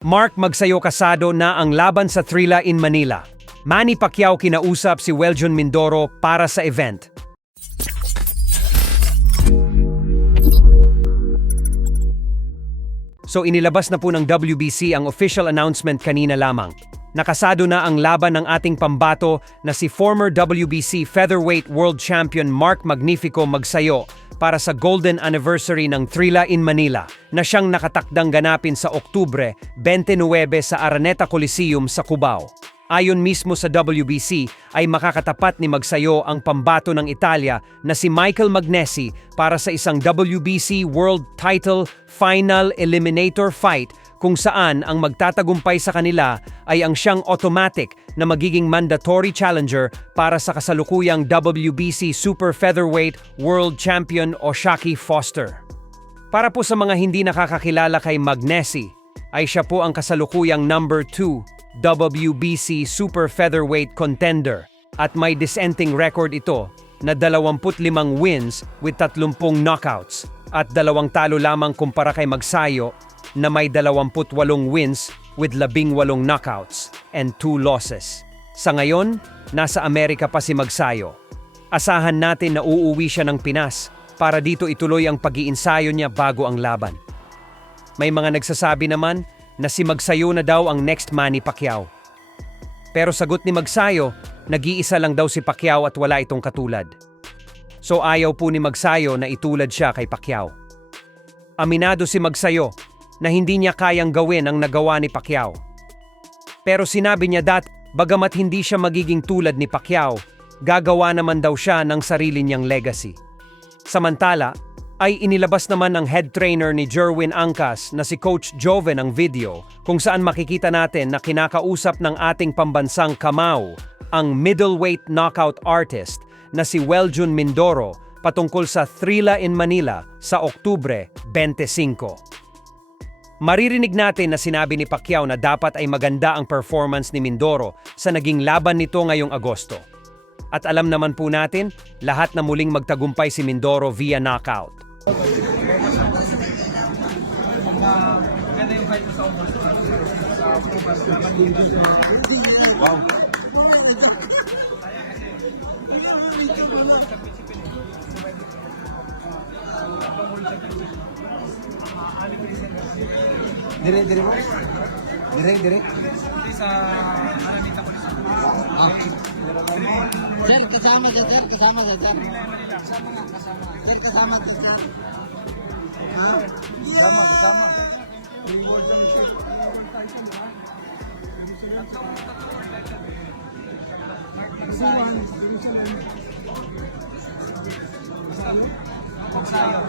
Mark Magsayo kasado na ang laban sa Thrilla in Manila. Manny Pacquiao kinausap si Weljun Mindoro para sa event. So inilabas na po ng WBC ang official announcement kanina lamang. Nakasado na ang laban ng ating pambato na si former WBC Featherweight World Champion Mark Magnifico Magsayo para sa golden anniversary ng Thrilla in Manila na siyang nakatakdang ganapin sa Oktubre 29 sa Araneta Coliseum sa Cubao. Ayon mismo sa WBC ay makakatapat ni Magsayo ang pambato ng Italia na si Michael Magnesi para sa isang WBC World Title Final Eliminator fight kung saan ang magtatagumpay sa kanila ay ang siyang automatic na magiging mandatory challenger para sa kasalukuyang WBC Super Featherweight World Champion o Shaki Foster. Para po sa mga hindi nakakakilala kay Magnesi, ay siya po ang kasalukuyang number 2 WBC Super Featherweight contender at may dissenting record ito na 25 wins with 30 knockouts at 2 talo lamang kumpara kay Magsayo na may 28 wins with 18 knockouts and 2 losses. Sa ngayon, nasa Amerika pa si Magsayo. Asahan natin na uuwi siya ng Pinas para dito ituloy ang pag-iinsayo niya bago ang laban. May mga nagsasabi naman na si Magsayo na daw ang next Manny Pacquiao. Pero sagot ni Magsayo, nag-iisa lang daw si Pacquiao at wala itong katulad. So ayaw po ni Magsayo na itulad siya kay Pacquiao. Aminado si Magsayo na hindi niya kayang gawin ang nagawa ni Pacquiao. Pero sinabi niya bagamat hindi siya magiging tulad ni Pacquiao, gagawa naman daw siya ng sarili niyang legacy. Samantala, ay inilabas naman ng head trainer ni Jerwin Angkas na si Coach Joven ang video kung saan makikita natin na kinakausap ng ating pambansang kamao ang middleweight knockout artist na si Weljun Mindoro patungkol sa Thrilla in Manila sa Oktubre 25. Maririnig natin na sinabi ni Pacquiao na dapat ay maganda ang performance ni Mindoro sa naging laban nito ngayong Agosto. At alam naman po natin, lahat na muling magtagumpay si Mindoro via knockout. Wow. Dire mo? Dire. Sa Araneta Coliseum. Sir, kasama ka dyan. Sir, kasama ka dyan. Ha? Kasama. Magsayo.